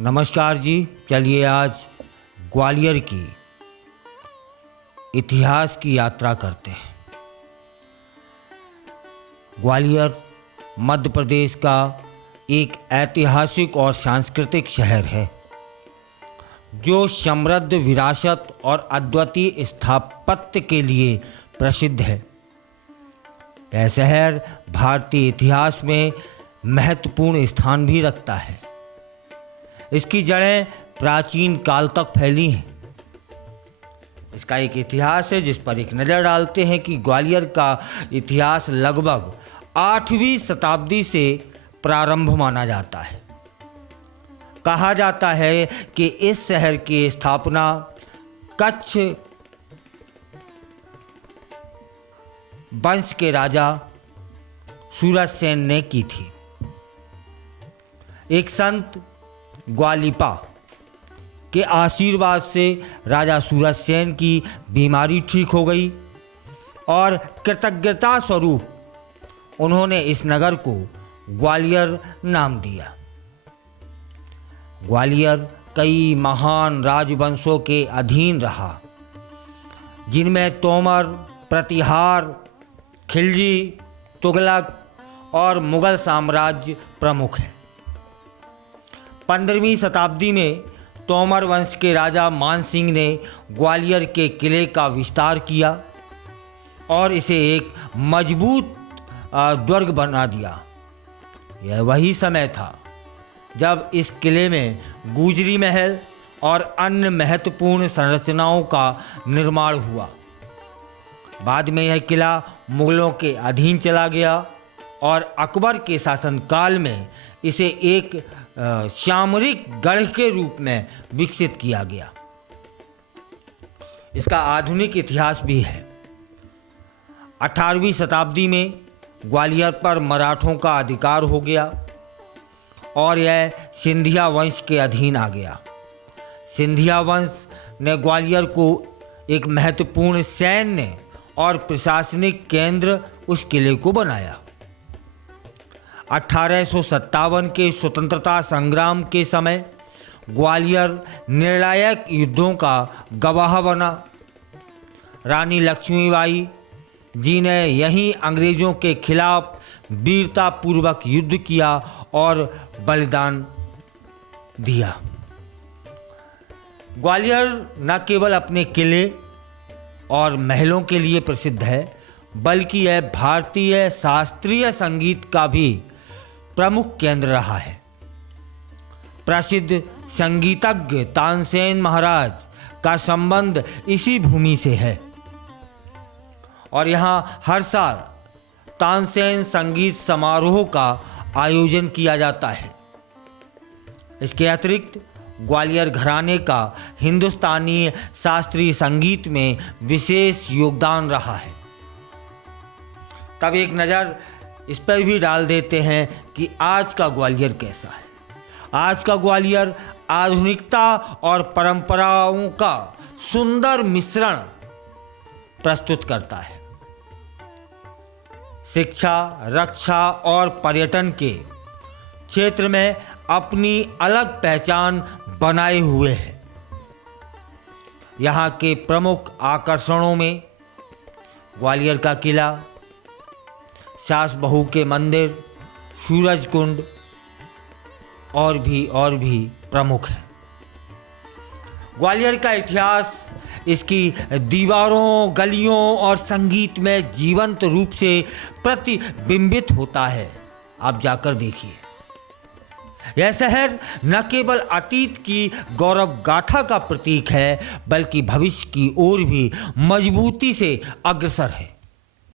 नमस्कार जी। चलिए आज ग्वालियर की इतिहास की यात्रा करते हैं। ग्वालियर मध्य प्रदेश का एक ऐतिहासिक और सांस्कृतिक शहर है जो समृद्ध विरासत और अद्वितीय स्थापत्य के लिए प्रसिद्ध है। यह शहर भारतीय इतिहास में महत्वपूर्ण स्थान भी रखता है। इसकी जड़ें प्राचीन काल तक फैली हैं। इसका एक इतिहास है जिस पर एक नज़र डालते हैं कि ग्वालियर का इतिहास लगभग 8वीं शताब्दी से प्रारंभ माना जाता है। कहा जाता है कि इस शहर की स्थापना कच्छ वंश के राजा सूरजसेन ने की थी। एक संत ग्वालिपा के आशीर्वाद से राजा सूरजसेन की बीमारी ठीक हो गई और कृतज्ञता स्वरूप उन्होंने इस नगर को ग्वालियर नाम दिया। ग्वालियर कई महान राजवंशों के अधीन रहा, जिनमें तोमर, प्रतिहार, खिलजी, तुगलक और मुगल साम्राज्य प्रमुख हैं। 15वीं शताब्दी में तोमर वंश के राजा मानसिंह ने ग्वालियर के किले का विस्तार किया और इसे एक मजबूत दुर्ग बना दिया। यह वही समय था जब इस किले में गुजरी महल और अन्य महत्वपूर्ण संरचनाओं का निर्माण हुआ। बाद में यह किला मुगलों के अधीन चला गया और अकबर के शासनकाल में इसे एक सामरिक गढ़ के रूप में विकसित किया गया। इसका आधुनिक इतिहास भी है। 18वीं शताब्दी में ग्वालियर पर मराठों का अधिकार हो गया और यह सिंधिया वंश के अधीन आ गया। सिंधिया वंश ने ग्वालियर को एक महत्वपूर्ण सैन्य और प्रशासनिक केंद्र उस किले को बनाया। 1857 के स्वतंत्रता संग्राम के समय ग्वालियर निर्णायक युद्धों का गवाह बना। रानी लक्ष्मीबाई जी ने यहीं अंग्रेज़ों के खिलाफ वीरतापूर्वक युद्ध किया और बलिदान दिया। ग्वालियर न केवल अपने किले और महलों के लिए प्रसिद्ध है, बल्कि यह भारतीय शास्त्रीय संगीत का भी प्रमुख केंद्र रहा है। प्रसिद्ध संगीतज्ञ तानसेन महाराज का संबंध इसी भूमि से है और यहाँ हर साल तानसेन संगीत समारोह का आयोजन किया जाता है। इसके अतिरिक्त ग्वालियर घराने का हिंदुस्तानी शास्त्रीय संगीत में विशेष योगदान रहा है। तब एक नज़र इस पर भी डाल देते हैं कि आज का ग्वालियर कैसा है। आज का ग्वालियर आधुनिकता और परंपराओं का सुंदर मिश्रण प्रस्तुत करता है। शिक्षा, रक्षा और पर्यटन के क्षेत्र में अपनी अलग पहचान बनाए हुए है। यहाँ के प्रमुख आकर्षणों में ग्वालियर का किला, सास बहू के मंदिर, सूरज कुंड और भी प्रमुख है। ग्वालियर का इतिहास इसकी दीवारों, गलियों और संगीत में जीवंत रूप से प्रतिबिंबित होता है। आप जाकर देखिए। यह शहर न केवल अतीत की गौरव गाथा का प्रतीक है, बल्कि भविष्य की ओर भी मजबूती से अग्रसर है।